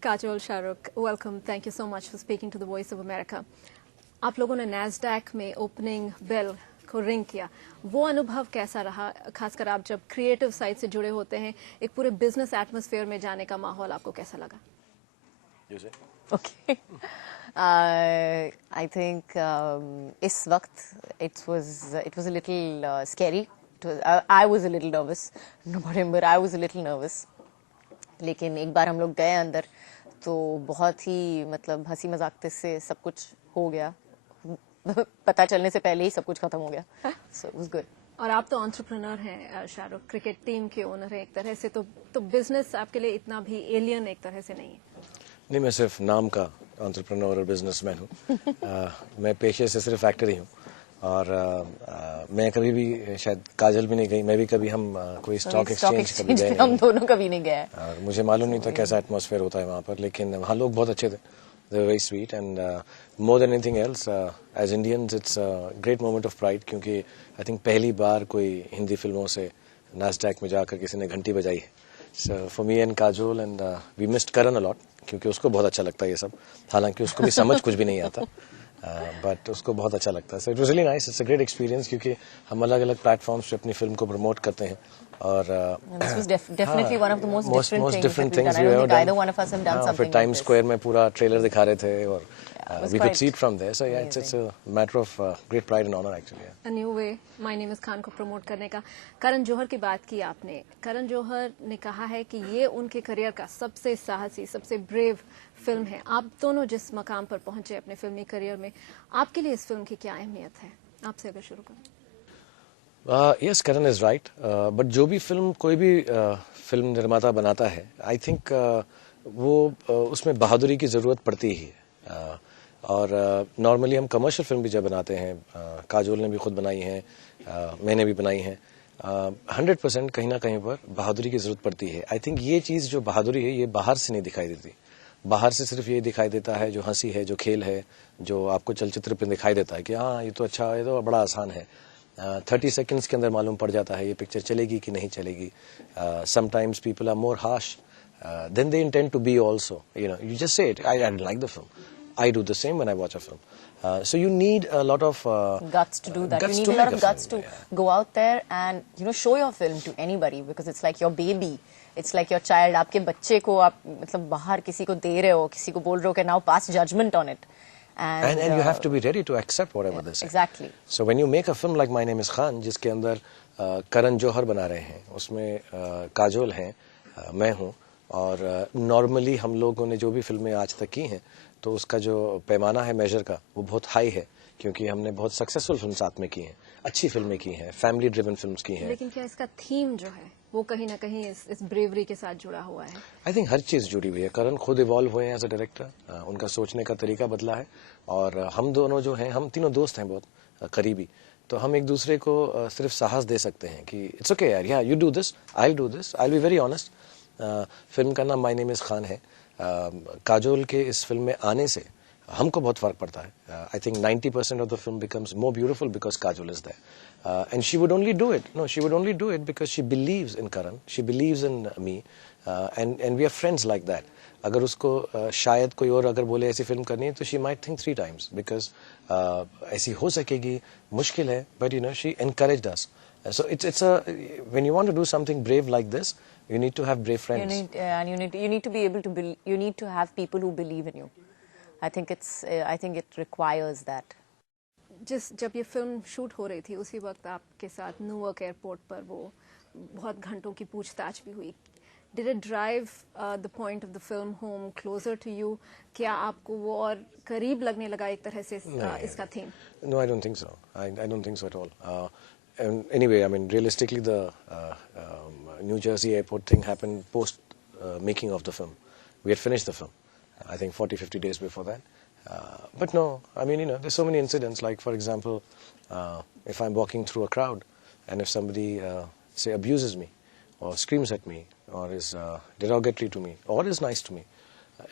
Kajol, Shahrukh, welcome. Thank you so much for speaking to the Voice of America. आप लोगों ने NASDAQ में opening bell को ring किया, वो अनुभव कैसा रहा? खासकर आप जब क्रिएटिव साइड से जुड़े होते हैं, एक पूरे बिजनेस एटमॉस्फेयर में जाने का माहौल आपको कैसा लगा? Okay. I think इस वक्त it was a little scary. I was a little nervous. No, but I was a little nervous. लेकिन एक बार हम लोग गए अंदर तो बहुत ही मतलब हंसी मजाक से सब कुछ हो गया. पता चलने से पहले ही सब कुछ खत्म हो गया. So it was good. और आप तो एंटरप्रेन्योर हैं शाहरुख, क्रिकेट टीम के ओनर हैं एक तरह से, तो बिजनेस आपके लिए इतना भी एलियन एक तरह से नहीं है. नहीं, मैं सिर्फ नाम का एंटरप्रेन्योर और बिजनेसमैन हूँ. मैं पेशे से सिर्फ एक्टर ही हूँ. और मैं कभी भी, शायद काजल भी नहीं गई, मैं भी कभी, हम कोई स्टॉक एक्सचेंज कभी गए नहीं. हम दोनों कभी नहीं गए. और मुझे मालूम नहीं था कैसा एटमॉस्फेयर होता है वहाँ पर, लेकिन वहाँ लोग बहुत अच्छे थे. They were very sweet and more than anything else, as Indians, it's a great moment of pride क्योंकि I think पहली बार कोई हिंदी फिल्मों से NASDAQ में जाकर किसी ने घंटी बजाई है. So for me and Kajol and we missed Karan a lot क्योंकि उसको बहुत अच्छा लगता है ये सब, हालांकि उसको भी समझ कुछ भी नहीं आता. बट उसको बहुत अच्छा लगता है. So it was really nice. It's a great experience क्योंकि हम अलग अलग प्लेटफॉर्म्स पे अपनी फिल्म को प्रमोट करते हैं. और this was definitely one of the most different things that we've done. I don't think either one of us have done something फिर टाइम स्क्वायर में पूरा ट्रेलर दिखा रहे थे और we could see it from there. So yeah, it's a matter of great pride and honor actually. A new way, My Name is Khan को promote करने का. करण जौहर की बात की आपने. करण जौहर ने कहा है कि ये उनके करियर का सबसे साहसी, सबसे ब्रेव फिल्म है. आप दोनों जिस मकाम पर पहुंचे अपने फिल्मी करियर में, आपके लिए इस फिल्म की क्या अहमियत है? आपसे अगर शुरू करें. Yes, Karan is right. But जो भी फिल्म, कोई भी फिल्म निर्माता बनाता है, आई थिंक वो उसमें बहादुरी की ज़रूरत पड़ती ही है. और नॉर्मली हम कमर्शियल फिल्म भी जब बनाते हैं, काजोल ने भी खुद बनाई हैं, मैंने भी बनाई हैं, 100% कहीं ना कहीं पर बहादुरी की ज़रूरत पड़ती है. आई थिंक ये चीज़ जो बहादुरी है, ये बाहर से नहीं दिखाई देती. बाहर से सिर्फ ये दिखाई देता है जो हंसी है, जो खेल है, जो आपको चलचित्र पे दिखाई देता है कि हाँ ये तो अच्छा, ये तो बड़ा आसान है. 30 सेकेंड्स के अंदर मालूम पड़ जाता है ये पिक्चर चलेगी कि नहीं चलेगी. Sometimes people are more harsh than they intend to be also. You just say it, I didn't like the film. I do the same when I watch a film. So you need a lot of guts to do that. You need a lot of guts to go out there and show your film to anybody because it's like your baby. It's like your child. आपके बच्चे को आप मतलब बाहर किसी को दे रहे हो, किसी को बोल रहे हो कि now pass judgment on it. And you have to be ready to accept whatever they say. Exactly. So when you make a film like My Name is Khan, जिसके अंदर करण जौहर बना रहे हैं, उसमें काजोल हैं, मैं हूँ, और नॉर्मली हम लोगों ने जो भी फिल्में आज तक की हैं, तो उसका जो पैमाना है मेजर का, वो बहुत हाई है क्योंकि हमने बहुत सक्सेसफुल फिल्म साथ में की हैं, अच्छी फिल्में की हैं, फैमिली ड्रिवन फिल्म्स की हैं. लेकिन क्या इसका थीम जो है वो कहीं ना कहीं इस ब्रेवरी के साथ जुड़ा हुआ है? आई थिंक हर चीज़ जुड़ी हुई है. करण खुद इवॉल्व हुए हैं एज अ डायरेक्टर, उनका सोचने का तरीका बदला है. और हम दोनों जो हैं, हम तीनों दोस्त हैं बहुत करीबी, तो हम एक दूसरे को सिर्फ साहस दे सकते हैं कि इट्स ओके यार, या you do this, I do this, I be very honest. Film का नाम माय नेम इज़ खान है. काजोल के इस फिल्म में आने से हमको बहुत फर्क पड़ता है. I think 90% of the film becomes more beautiful because Kajol is there. And she would only do it. No, she would only do it because she believes in Karan. She believes in me, and we are friends like that. अगर उसको शायद कोई और अगर बोले ऐसी film करनी है, तो she might think 3 times because ऐसी हो सकेगी, मुश्किल है. But she encouraged us. So it's a when you want to do something brave like this, you need to have brave friends. You need to be able to you need to have people who believe in you. I think it requires that. जब ये film shoot हो रही थी, उसी वक्त आपके साथ New York airport पर वो बहुत घंटों की पूछताछ भी हुई. Did it drive the point of the film home closer to you? क्या आपको वो और करीब लगने लगा एक तरह से इसका theme? No, I don't think so. I don't think so at all. Anyway, I mean, realistically, the New Jersey airport thing happened post making of the film. We had finished the film, I think 40-50 days before that. But no, I mean, there's so many incidents. Like, for example, if I'm walking through a crowd and if somebody, say, abuses me or screams at me or is derogatory to me or is nice to me,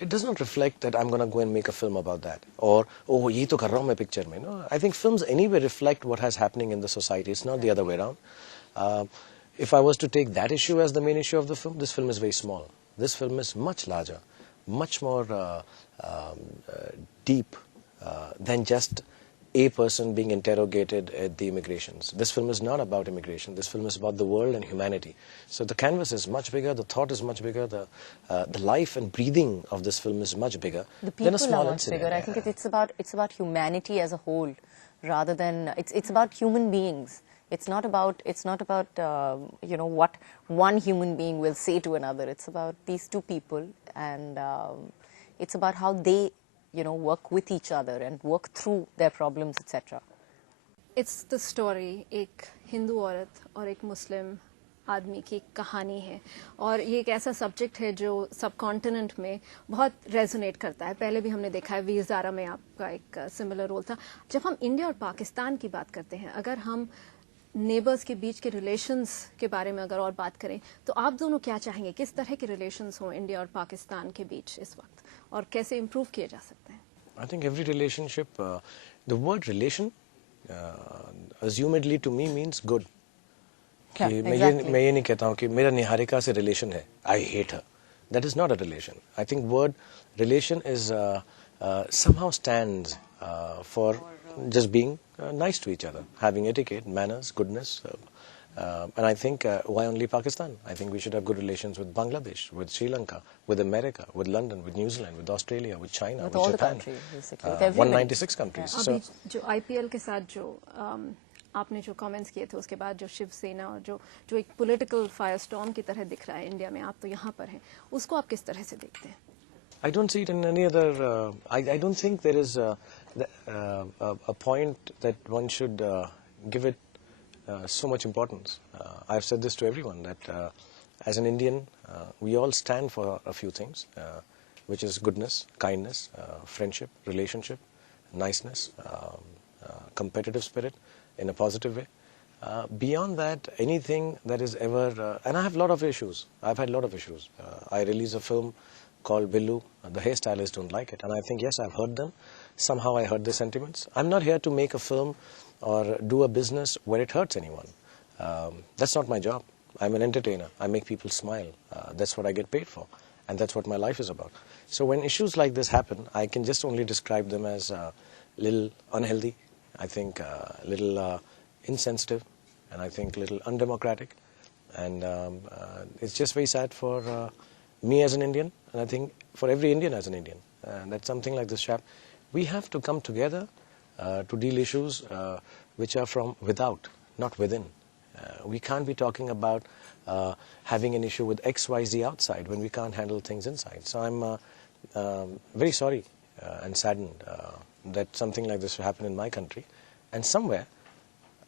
it does not reflect that I'm going to go and make a film about that. Or, oh, ye to kar raha hu main picture mein. No, I think films anyway reflect what has happening in the society. It's not the other way around. If I was to take that issue as the main issue of the film, this film is very small. This film is much larger. much more deep than just a person being interrogated at the immigrations. This film is not about immigration. This film is about the world and humanity. So the canvas is much bigger, the thought is much bigger, the life and breathing of this film is much bigger than a small incident. Bigger. I think it's about humanity as a whole, rather than it's about human beings. It's not about you know, what one human being will say to another. It's about these two people, and it's about how they, you know, work with each other and work through their problems, etc. It's the story एक हिंदू औरत और एक मुस्लिम आदमी की कहानी है, और ये एक ऐसा सब्जेक्ट है जो सब कॉन्टिनेंट में बहुत रेजोनेट करता है. पहले भी हमने देखा है, वीर ज़ारा में आपका एक सिमिलर रोल था. जब हम इंडिया और पाकिस्तान की बात करते हैं, अगर हम नेबर्स के बीच के रिलेशंस के बारे में अगर और बात करें, तो आप दोनों क्या चाहेंगे, किस तरह के रिलेशंस हों इंडिया और पाकिस्तान के बीच इस वक्त, और कैसे इम्प्रूव किए जा सकते हैं? I think every relationship, the word relation, assumedly to me means good. Yeah, कि exactly. मैं ये नहीं कहता हूँ कि मेरा निहारिका से relation है, I hate her. That is not a relation. I think word relation is somehow stands for just being nice to each other, having etiquette, manners, goodness. And I think why only Pakistan? I think we should have good relations with Bangladesh, with Sri Lanka, with America, with London, with New Zealand, with Australia, with China, with all the Japan. countries, basically, with everybody. 196 countries. अभी So जो IPL के साथ जो आपने जो comments किए थे, उसके बाद जो शिवसेना और जो एक पॉलिटिकल फायरस्टॉर्म की तरह दिख रहा है इंडिया में, आप तो यहाँ पर हैं, उसको आप किस तरह से देखते हैं? I don't see it in any other. I don't think there is a point that one should give it so much importance. I've said this to everyone that as an Indian, we all stand for a few things, which is goodness, kindness, friendship, relationship, niceness, competitive spirit in a positive way. Beyond that, anything that is ever, and I have a lot of issues. I've had a lot of issues. I release a film called Billu. The hairstylists don't like it, and I think, yes, I've heard them. Somehow I heard their sentiments. I'm not here to make a film or do a business where it hurts anyone. That's not my job. I'm an entertainer. I make people smile. That's what I get paid for, and that's what my life is about. So when issues like this happen, I can just only describe them as a little unhealthy, I think a little insensitive, and I think a little undemocratic. And it's just very sad for me as an Indian, and I think for every Indian as an Indian, that something like this chap, we have to come together to deal issues which are from without, not within. We can't be talking about having an issue with XYZ outside when we can't handle things inside. So I'm very sorry and saddened that something like this will happen in my country, and somewhere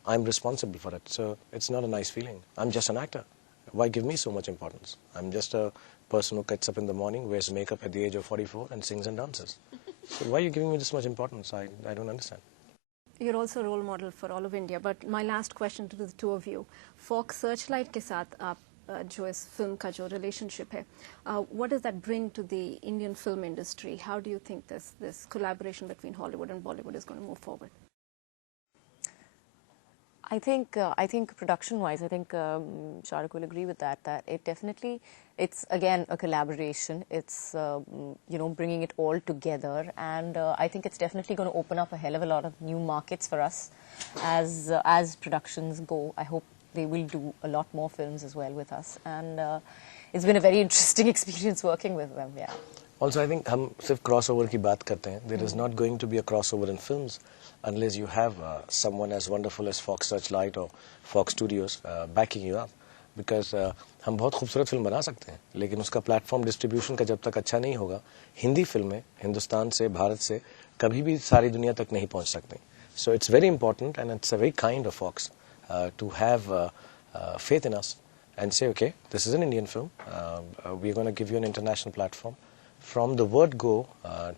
I'm responsible for it. So it's not a nice feeling. I'm just an actor. Why give me so much importance? I'm just a person who gets up in the morning, wears makeup at the age of 44, and sings and dances. So why are you giving me this much importance? I don't understand. You're also a role model for all of India. But my last question to the two of you, Fox Searchlight के साथ आप जो इस film का जो relationship है, what does that bring to the Indian film industry? How do you think this collaboration between Hollywood and Bollywood is going to move forward? I think production-wise, I think Shahrukh will agree with that. That it definitely, it's again a collaboration. It's you know, bringing it all together, and I think it's definitely going to open up a hell of a lot of new markets for us as productions go. I hope they will do a lot more films as well with us, and it's been a very interesting experience working with them. Yeah. Also, I think हम सिर्फ crossover की बात करते हैं. There is not going to be a crossover in films unless you have someone as wonderful as Fox Searchlight or Fox Studios backing you up. Because हम बहुत खूबसूरत film बना सकते हैं, लेकिन उसका प्लेटफॉर्म डिस्ट्रीब्यूशन का जब तक अच्छा नहीं होगा, हिंदी फिल्में हिंदुस्तान से, भारत से कभी भी सारी दुनिया तक नहीं पहुंच सकती. So it's very important, and it's a very kind of Fox to have faith in us and say, okay, this is an Indian film. We're going to give you an international platform. From the word go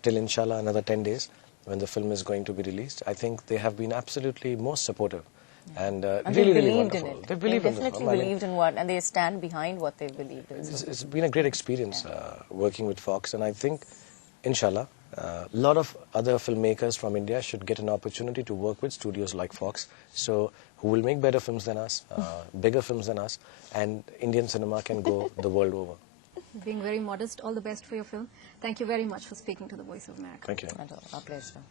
till inshallah another 10 days when the film is going to be released, I think they have been absolutely most supportive. And really, really wonderful. They definitely believed in what, and they stand behind what they believed in. It's been a great experience working with Fox, and I think, inshallah, a lot of other filmmakers from India should get an opportunity to work with studios like Fox, so who will make better films than us, bigger films than us, and Indian cinema can go the world over. being very modest. All the best for your film. Thank you very much for speaking to the Voice of America. Thank you. Our pleasure.